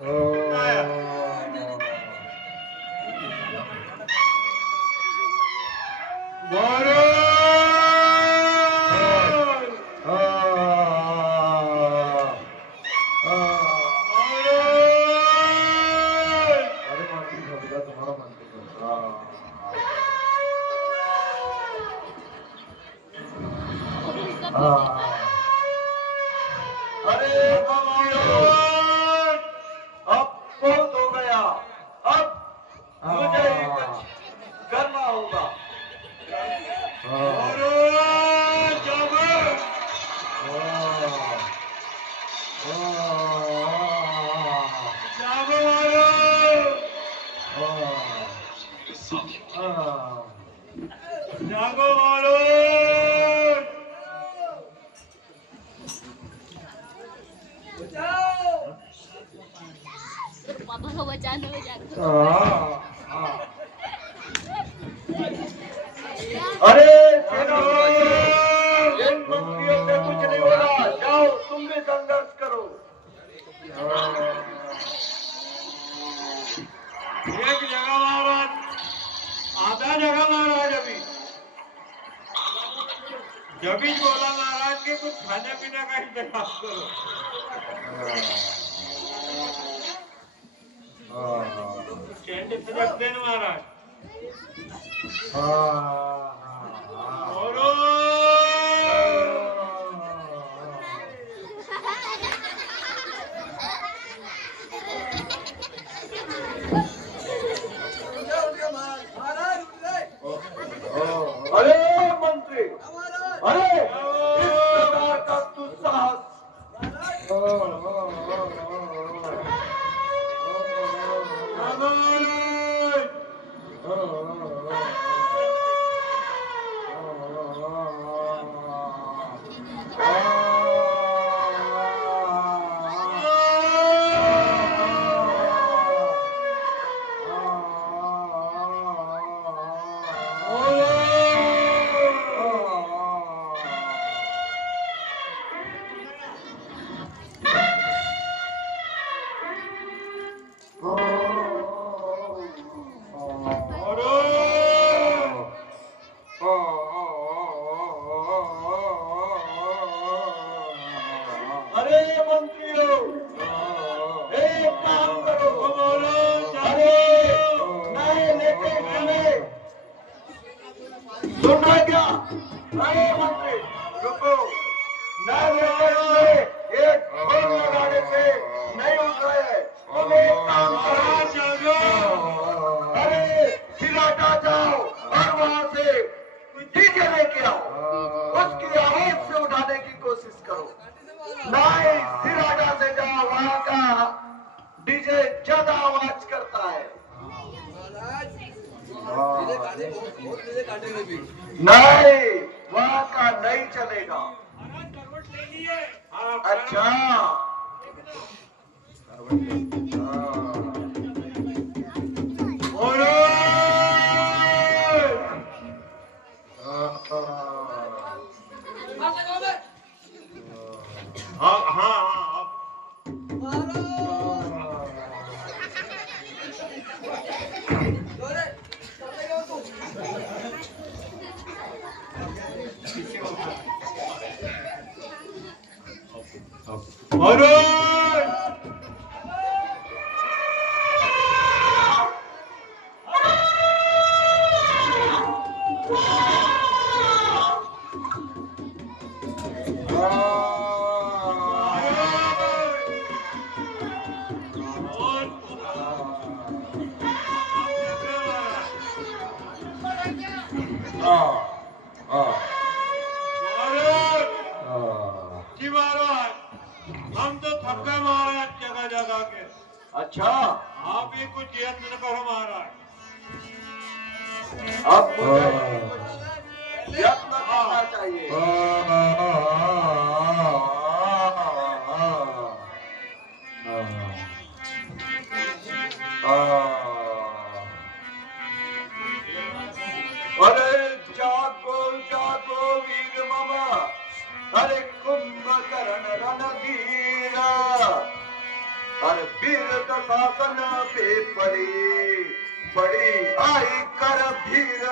अरे भगवान, अब बहुत हो गया। अब मुझे ही कुछ करना होगा। अरे जब जागो जागो मारो। पापा को बचाने में जाकर अरे इन मंत्रियों से कुछ नहीं हो रहा। जाओ तुम भी संघर्ष करो। एक जगह महाराज, आधा जगह महाराज। अभी बोला महाराज के कुछ खाने पीने का इंतजाम करो। टेंट सजग देना महाराज। अरे मंत्री, अरे इस प्रकार का दुस्साहस अरे मंत्रियों, एक काम करो। अरे नए लेके चले। सुन रहे क्या? अरे मंत्री रुको। नए लेके एक फोन लगाने से नहीं उठ रहे हैं। तुम एक काम करो। अरे सिलाटा जाओ और वहां से डीजे लेके आओ। उसकी आवाज से उठाने की कोशिश करो। नहीं, सिराडा से जाओ, वहां का डीजे ज्यादा आवाज करता है। नहीं, वहां का नहीं चलेगा। अच्छा हाँ हाँ हाँ अरे जी महाराज, हम तो थक गए महाराज जगह जगह के। अच्छा, आप भी कुछ यत्न करो महाराज। अब मुझे कुछ यत्न करना चाहिए। अरे जागो जागो वीर मामा, अरे कुंभकर्ण रणधीरा, और वीर शासन पे बड़ी आई कर भीर।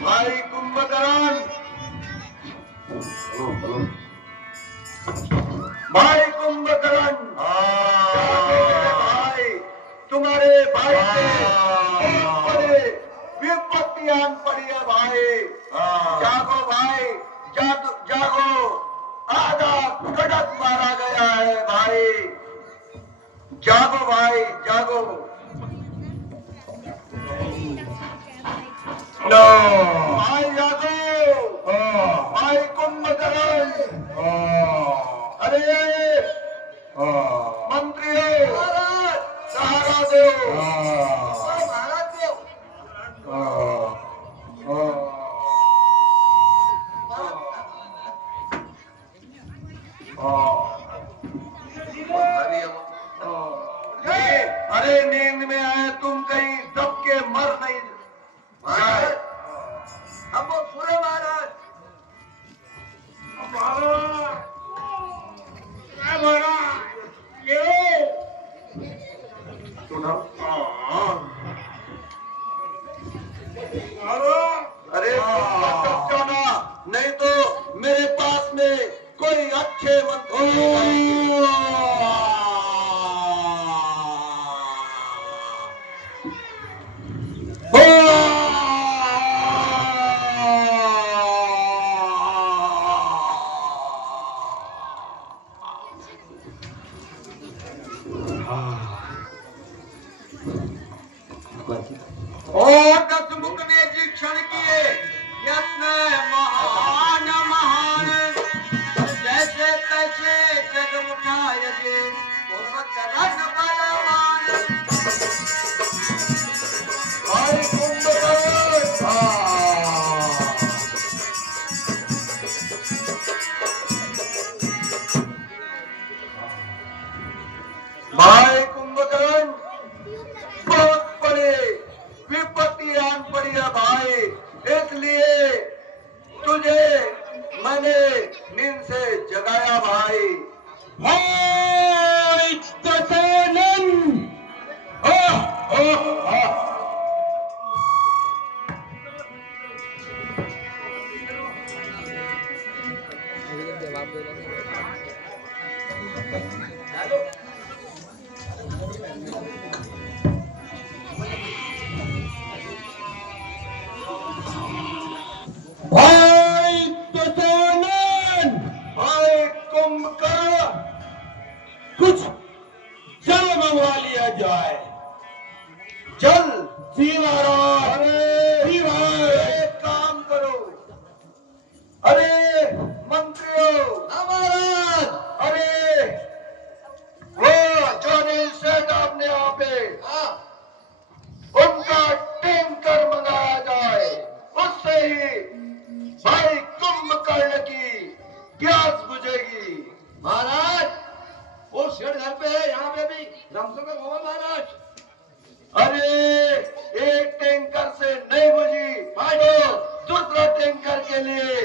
भाई कुंभकर्ण, भाई कुंभकर्ण, भाई तुम्हारे भाई से बहुत बड़े विपत्ति आन पड़ी है भाई। जागो भाई, जागो, आधा कड़क मारा गया है भाई। जागो भाई, जागो। नो भाई, जागो भाई कुंभकर्ण। अरे मंत्री सहारा दो महाराज देव। अरे नींद में आए तुम, कहीं दब के मर नहीं महाराज। हम वो पूरे महाराज सुनो। अरे मत जाना, नहीं तो मेरे पास में कोई अच्छे और दसमुख ने जी क्षण किए यत्न महान महान, जैसे तैसे जग उठाए जे करण बलवान। भाई कुंभकर्ण, भाई कुंभकर्ण, बहुत बड़े विपत्ति आन पड़ी है भाई, इसलिए तुझे मैंने नींद से जगाया भाई। भाई दशरथन, जवाब दे भाई दशरथन, भाई कुंभकर्ण, कुछ जल मंगवा लिया जाए। जल? जी महाराज। जी भाई, एक काम करो। अरे मंत्रियों, महाराज, अरे वो जो नील सेठ आपने यहाँ पे उनका टैंकर मंगाया जाए, उससे ही भाई कुंभकर्ण की प्यास बुझेगी। महाराज, वो शेर घर पे है, यहाँ पे भी रामशंकर भवन महाराज। अरे एक टैंकर से नहीं बुझी भाई, तो दूसरा टैंकर के लिए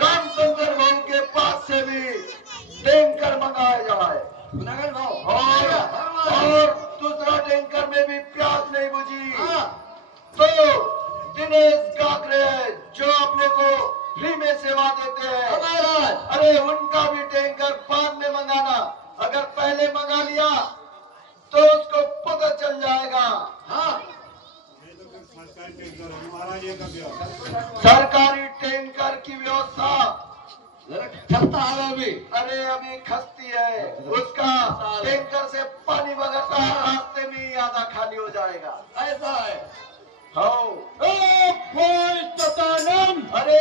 रामशंकर भवन के पास से भी टैंकर मंगाया जाए। और दूसरा टैंकर में भी प्यास नहीं बुझी तो दिनेश गाकरे जो अपने को फ्री में सेवा देते हैं महाराज, अरे उनका भी टैंकर बाद में मंगाना। अगर पहले मंगा लिया तो उसको पता चल जाएगा। हाँ, सरकारी टैंकर की व्यवस्था खस्ता है अभी। अरे अभी खस्ती है, उसका टैंकर से पानी बगरता रास्ते में ही आधा खाली हो जाएगा। ऐसा है। अरे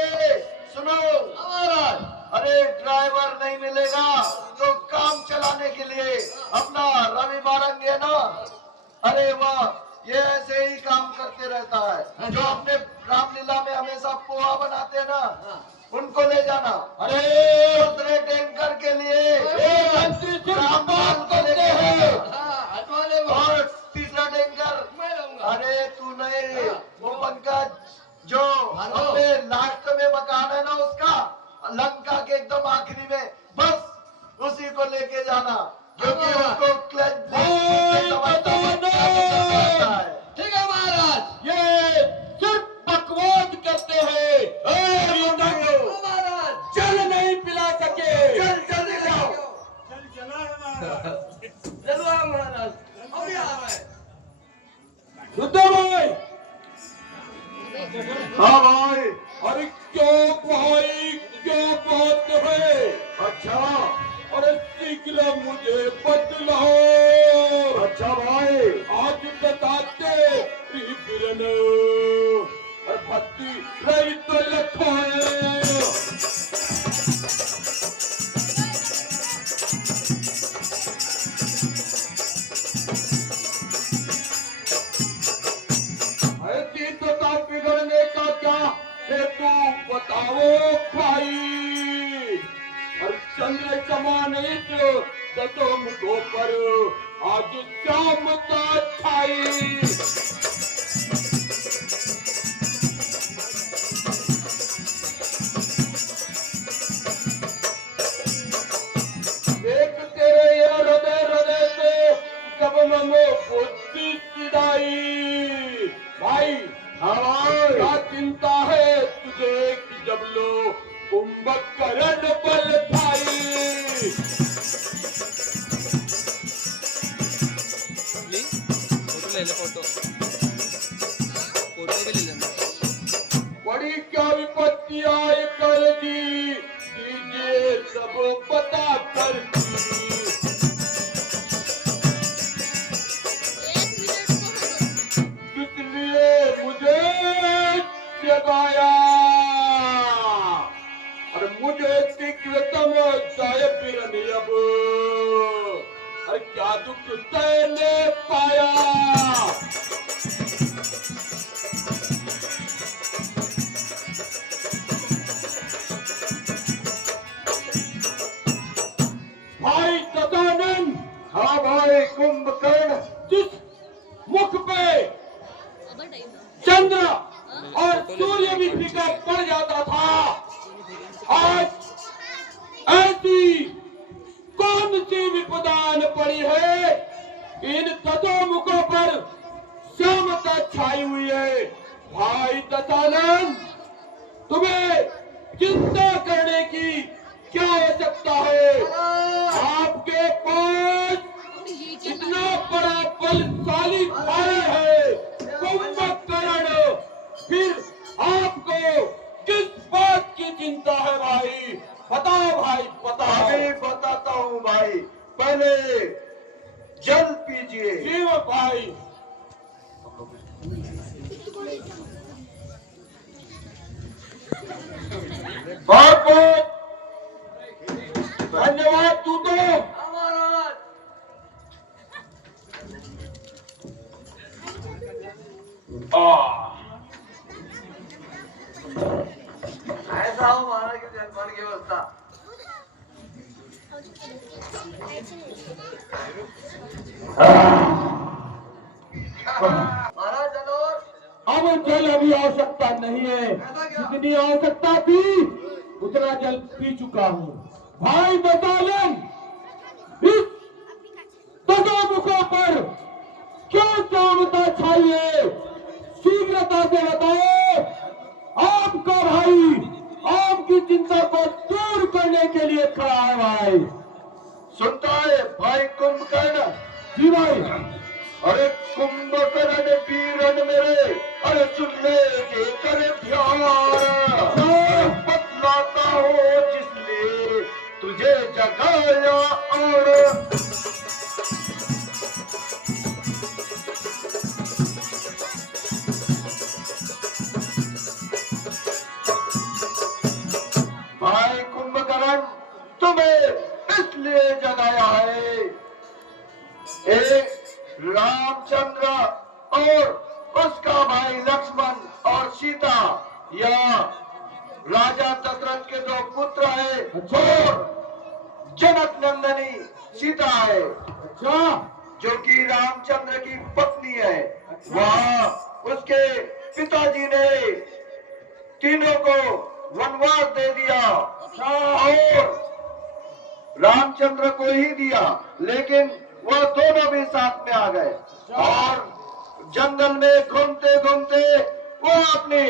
सुनो महाराज, अरे ड्राइवर नहीं मिलेगा तो काम चलाने के लिए अपना रवि बारंग है ना, अरे वाह, ये ऐसे ही काम करते रहता है। जो अपने रामलीला में हमेशा पोहा बनाते हैं ना, उनको ले जाना। अरे दूसरे टैंकर के लिए रामपाल को लेते हैं। और तीसरा टैंकर, अरे तू नहीं भाई वो पंकज जो अपने लास्ट में मकान है ना उसका लंका के एकदम आखिरी में, बस उसी को लेके जाना क्योंकि उसको क्लच ठीक है महाराज, ये सिर्फ बकवास करते हैं। महाराज चल नहीं पिला सके। चल जल्दी जाओ। चलो महाराज, अभी आ रहा है। रुद्र भाई। हाँ भाई। अरे क्यों भाई, क्यों बात है? अच्छा अरे शीघ्र मुझे बतलाओ। अच्छा भाई। आज बताते बिरन और भक्ति रही तो लखोए। ऐसी तो का बिगड़ने का क्या हेतु बताओ भाई। और चंद्र समान इस दसों मुखों पर आज श्यामता छाई। देख तेरे ये हृदय हृदय से जब मनो बुद्धि सिधाई। भाई क्या चिंता है तुझे कि जब लो कुंभकर्ण बल भाई। फोटो ले ले, फोटो भी ले लेना। बड़ी क्या विपत्ति आई कर दी, दीजिए सब पता कर दी। इसलिए मुझे जगाया और मुझे शीघ्रतम जाय फिरनी अब। और क्या दुख तैने पाया। भाई दशानंद। हाँ भाई कुंभकर्ण। जिस मुख पे चंद्र और सूर्य भी फीका पड़ जाता था, आज ऐसी कौन सी विपदान पड़ी है। इन दसों मुखों पर श्यामता छाई हुई है। भाई दशानंद, तुम्हें चिंता करने की क्या आवश्यकता है। आपके पास इतना बड़ा बलशाली भाई है कुंभकर्ण, फिर आपको किस बात की चिंता है भाई। बताओ भाई बताओ। अभी बताता हूँ भाई, पहले जल पीजिए। जीव भाई। बहुत बहुत धन्यवाद तू तो। ऐसा हो महाराज की जलपान की व्यवस्था। महाराज चलो। अब जल अभी आवश्यकता नहीं है, जितनी आवश्यकता थी उतना जल पी चुका हूँ। भाई दशानंद, इस दसों मुखों पर क्यों श्यामता छाई है, शीघ्रता से बताओ। आपका भाई आपकी चिंता को दूर करने के लिए खड़ा है भाई। सुनता है भाई कुंभकर्ण। जी भाई। अरे कुंभकर्ण वीरन मेरे, अरे सुन ले के करे ध्यान। बतलाता हो जिसने तुझे जगाया और भाई कुंभकर्ण तुम्हें इसलिए जगाया है। एक रामचंद्र और उसका भाई लक्ष्मण और सीता, या राजा दशरथ के दो पुत्र है और जनक नंदनी सीता है, अच्छा। जो कि रामचंद्र की पत्नी है। वह उसके पिताजी ने तीनों को वनवास दे दिया और रामचंद्र को ही दिया, लेकिन वह दोनों भी साथ में आ गए और जंगल में घूमते घूमते वो अपनी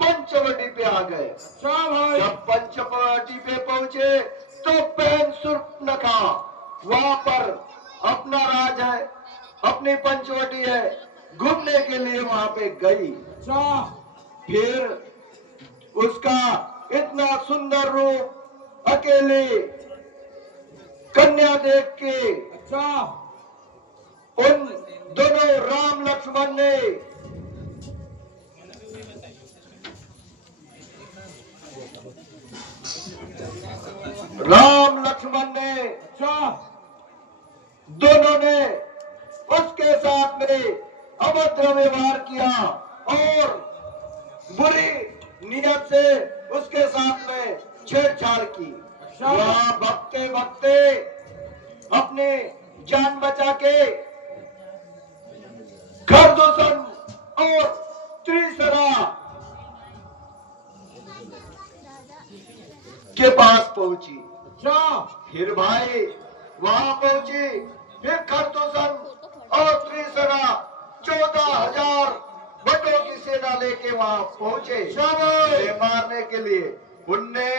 पंचवटी पे आ गए। जब पंचवटी पे पहुंचे तो बहन शूर्पणखा वहां पर अपना राज है, अपनी पंचवटी है, घूमने के लिए वहां पे गई। फिर उसका इतना सुंदर रूप अकेले कन्या देख के उन दोनों राम लक्ष्मण ने दोनों ने उसके साथ में अभद्र व्यवहार किया और बुरी नियत से उसके साथ में छेड़छाड़ की। वहां भगते भगते अपने जान बचा के खरदूषण और त्रिसरा के पास पहुंची। फिर भाई वहां पहुंची, फिर खरदूषण और त्रिसरा 14,000 भटों की सेना लेके वहां पहुंचे मारने के लिए। उनने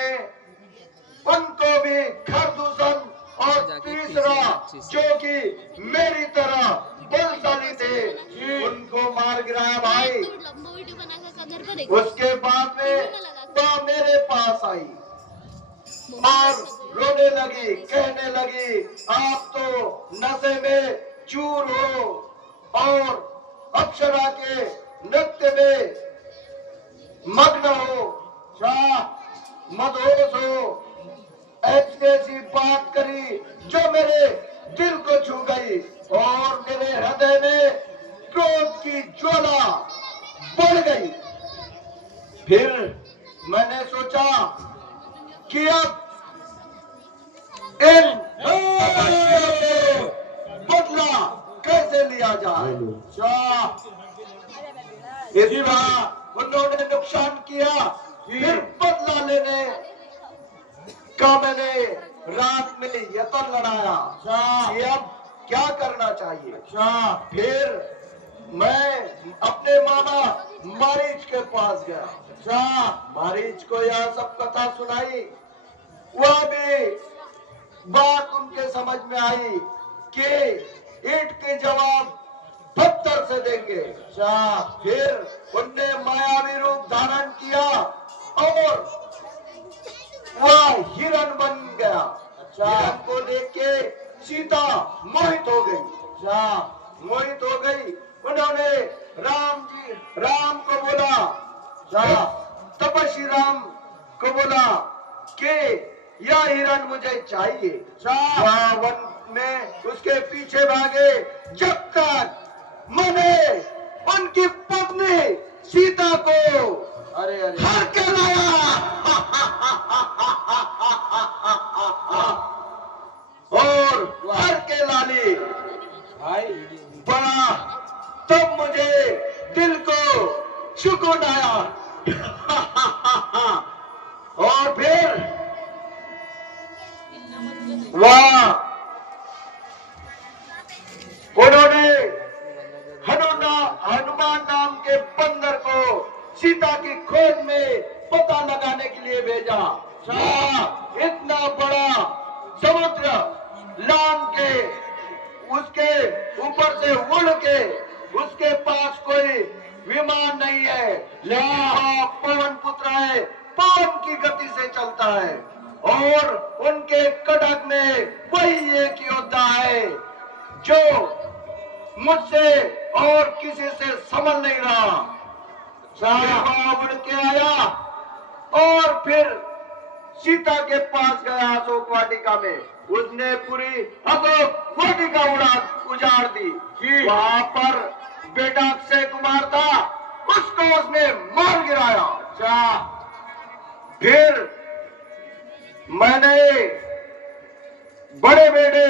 उनको भी खरदूषण और तीसरा जो कि मेरी तरह बलशाली थे उनको मार गिराया भाई। उसके बाद में वह मेरे पास आई और रोने लगी, कहने लगी आप तो नशे में चूर हो और अप्सरा के नृत्य में मग्न हो, मदहोश हो। ऐसी बात करी जो मेरे दिल को छू गई और मेरे हृदय में क्रोध की ज्वाला बढ़ गई। फिर मैंने सोचा कि अब इन बदला कैसे लिया जाए। इतना उन्होंने नुकसान किया, फिर बदला लेने का मैंने रात में यत्न लड़ाया कि अब क्या करना चाहिए। फिर मैं अपने मामा मारीच के पास गया। मारीच को यह सब कथा सुनाई। वह भी बात उनके समझ में आई कि ईंट के जवाब पत्थर से देंगे। फिर उनने मायावी रूप धारण किया और वह हिरण बन गया। हिरण को देख के सीता मोहित हो गई। उन्होंने राम को बोला, तपस्वी राम को बोला कि यह हिरण मुझे चाहिए। वह वन में उसके पीछे भागे जब तक मैंने उनकी पत्नी सीता को हर के लाया और हर के लाली बड़ा, तब मुझे दिल को सुकून आया। और फिर वह उन्होंने हनुमान नाम के बंदर को सीता की खोज में पता लगाने के लिए भेजा। इतना बड़ा समुद्र लांग के उसके ऊपर से उड़ के उसके पास कोई विमान नहीं है, लेकिन पवन पुत्र है, पवन की गति से चलता है और उनके कटक में वही एक योद्धा है जो मुझसे और किसी से समझ नहीं रहा। उड़ के आया और फिर सीता के पास गया अशोक वाटिका में। उसने पूरी अशोक वाटिका उजाड़ दी। वहां पर बेटा अक्षय कुमार था, उसको उसने मार गिराया। फिर मैंने बड़े बेटे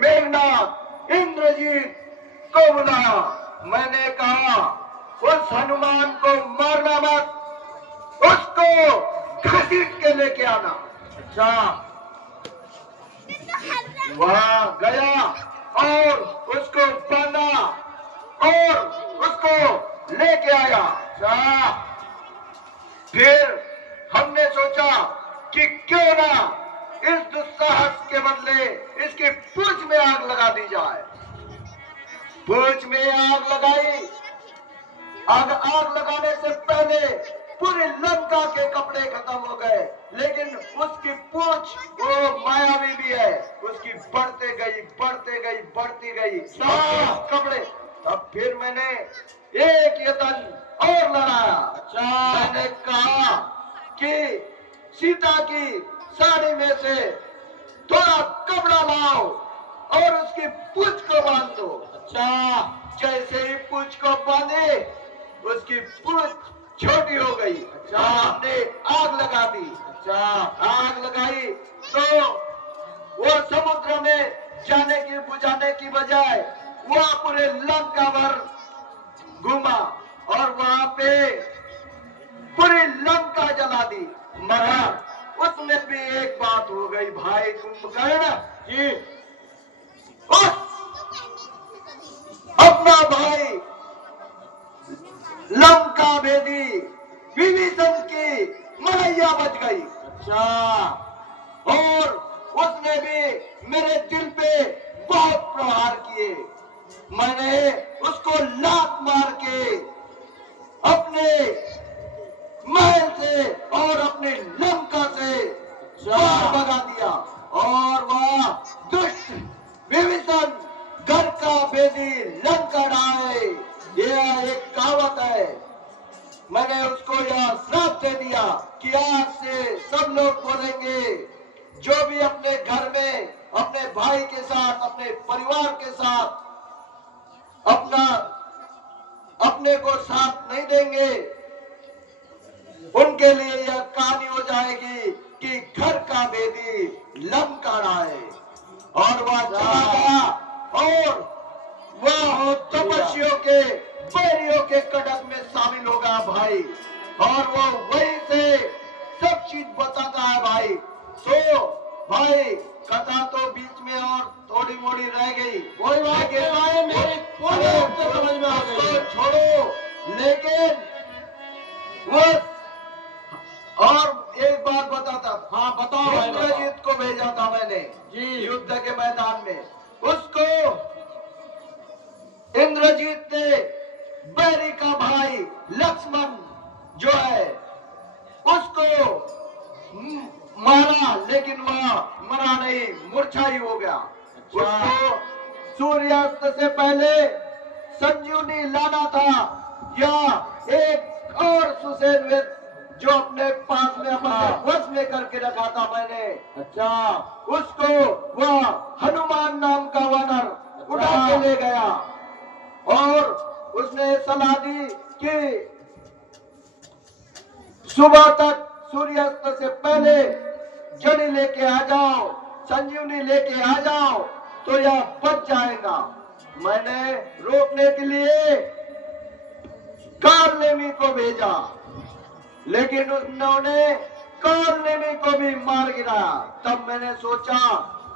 मेघनाथ इंद्रजीत को बुलाया। मैंने कहा उस हनुमान को मारना मत, उसको घसीट के लेके आना। अच्छा वहां गया और उसको बांधा और उसको लेके आया। अच्छा फिर हमने सोचा कि क्यों ना इस दुस्साहस के बदले इसकी पूंछ में आग लगा दी जाए। पूंछ में आग लगाई। आग लगाने से पहले पूरी लंका के कपड़े खत्म हो गए, लेकिन उसकी पूंछ वो मायावी भी है, उसकी बढ़ती गई कपड़े। तब फिर मैंने एक यतन और लड़ाया। अच्छा मैंने कहा कि सीता की साड़ी में से थोड़ा कपड़ा लाओ और उसकी पूंछ को बांध दो। अच्छा जैसे ही पूंछ को बांधे उसकी पूंछ छोटी हो गई। अच्छा। हमने आग लगा दी। अच्छा आग लगाई तो वो समुद्र में बुझाने की बजाय वो पूरे लंका भर घूमा और वहां पे पूरी लंका जला दी। मगर उसमें भी एक बात हो गई भाई कुंभकर्ण जी उस अपना भाई लंका भेदी विभीषण की मनैया बच गई। अच्छा और उसने भी मेरे दिल पे बहुत प्रहार किए। मैंने उसको लात मार के अपने महल से और अपने लंका से बाहर भगा दिया। और वह दुष्ट विभीषण घर का भेदी लंका ढाए, यह एक कहावत है। मैंने उसको यह श्राप दे दिया कि आज से सब लोग बोलेंगे जो भी अपने घर में अपने भाई के साथ अपने परिवार के साथ अपने को साथ नहीं देंगे, उनके लिए यह कहानी हो जाएगी कि घर का भेदी लंका ढाए। और वह चला गया और वह तपस्वियों के बैरियों के कटक में शामिल होगा भाई। और वो वहीं से सब चीज बताता है भाई। तो भाई कथा तो बीच में और थोड़ी मोड़ी रह गई, कोई बात नहीं भाई, मेरी पूरी बात तो समझ में आ गई। उसको छोड़ो, लेकिन वो और एक बात बताता। हाँ बताओ भाई बताओ। इंद्रजीत को भेजा था मैंने जी युद्ध के मैदान में। उसको इंद्रजीत ने बैरी का भाई लक्ष्मण जो है उसको मारा, लेकिन वह मरा नहीं, मूर्छा ही हो गया। उसको सूर्यास्त से पहले संजीवनी लाना था या एक और सुसेनवेद जो अपने पास में अपने वश में करके रखा था मैंने। अच्छा उसको वह हनुमान नाम का वानर उठा के ले गया और उसने सलाह दी कि सुबह तक सूर्यास्त से पहले जड़ी लेके आ जाओ, संजीवनी लेके आ जाओ तो यह बच जाएगा। मैंने रोकने के लिए कारलेमी को भेजा, लेकिन उन्होंने कारलेमी को भी मार गिराया। तब मैंने सोचा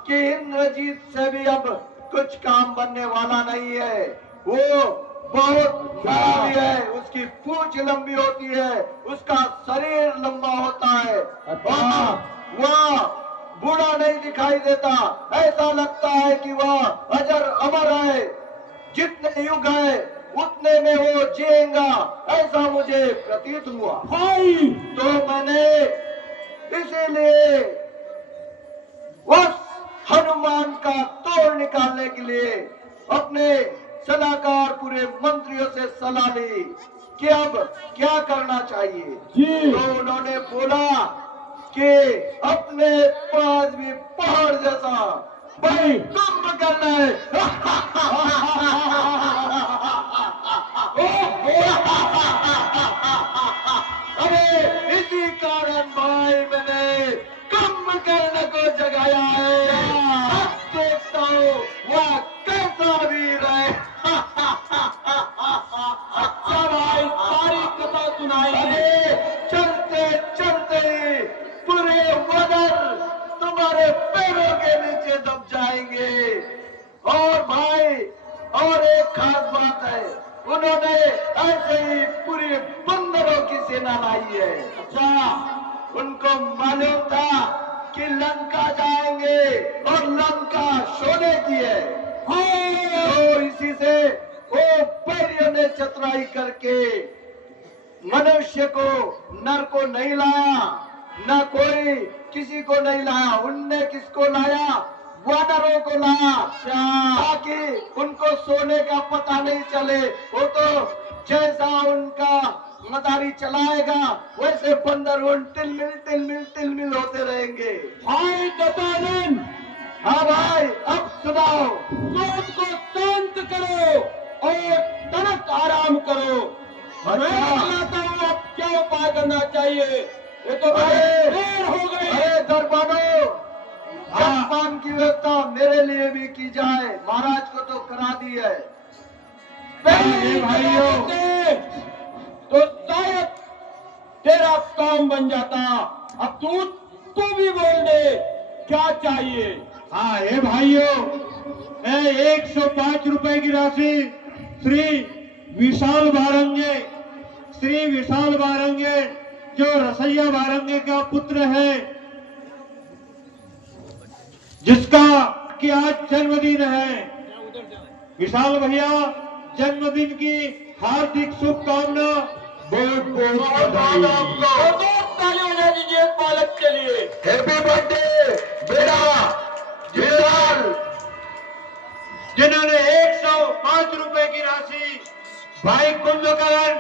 कि इंद्रजीत से भी अब कुछ काम बनने वाला नहीं है। वो बहुत मायावी है, उसकी पूंछ लंबी होती है, उसका शरीर लंबा होता है, वह बूढ़ा नहीं दिखाई देता। ऐसा लगता है कि वह अजर अमर है, जितने युग है उतने में वो जिएगा, ऐसा मुझे प्रतीत हुआ भाई। तो मैंने इसीलिए उस हनुमान का तोड़ निकालने के लिए अपने सलाहकार पूरे मंत्रियों से सलाह ली कि अब क्या करना चाहिए। जी तो उन्होंने बोला कि अपने पास भी पहाड़ जैसा भाई कुंभ करना है। अरे इसी कारण भाई मैंने कुंभकर्ण को जगाया है। अब देखता हूँ वह कैसा वीर है। अच्छा भाई पूरी बंदरों की सेना लाई है। अच्छा, उनको मालूम था कि लंका जाएंगे और लंका सोने की है। हाँ, तो इसी से वो पर्य ने चतुराई करके मनुष्य को, नर को नहीं लाया, न कोई किसी को नहीं लाया। उनने किसको लाया? वानरों को लाया, ताकि उनको सोने का पता नहीं चले। वो तो जैसा उनका मदारी चलाएगा वैसे बंदर उन तिलमिल होते रहेंगे। भाई दत्तानंद, हाँ भाई, अब सुनाओ। क्रोध को शांत करो और तनक आराम करो। मैं बताता हूँ अब क्या उपाय करना चाहिए। ये तो अरे, देर हो गई। अरे दरबारो, जलपान की व्यवस्था मेरे लिए भी की जाए। महाराज को तो करा दी है। पहले भाइयों, तो शायद तेरा काम बन जाता। अब तू भी बोल दे, क्या चाहिए? हाँ ये भाइयों, 105 रुपए की राशि श्री विशाल बारंगे जो रसैया बारंगे का पुत्र है, जिसका कि आज जन्मदिन है। विशाल भैया जन्मदिन की हार्दिक शुभकामना। बहुत बहुत बधाई। तो ताली बजा दीजिए बालक के लिए। हैप्पी बर्थडे बेटा विशाल। जिन्होंने 105 रुपए की राशि भाई कुंभकर्ण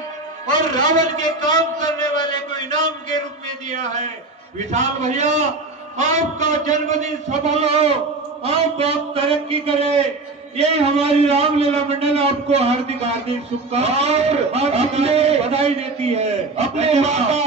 और रावण के काम करने वाले को इनाम के रूप में दिया है। विशाल भैया, आपका जन्मदिन सफल हो, आप तरक्की करें, ये हमारी रामलीला मंडल आपको हार्दिक शुभकामनाएं और बधाई देती है। अपने माता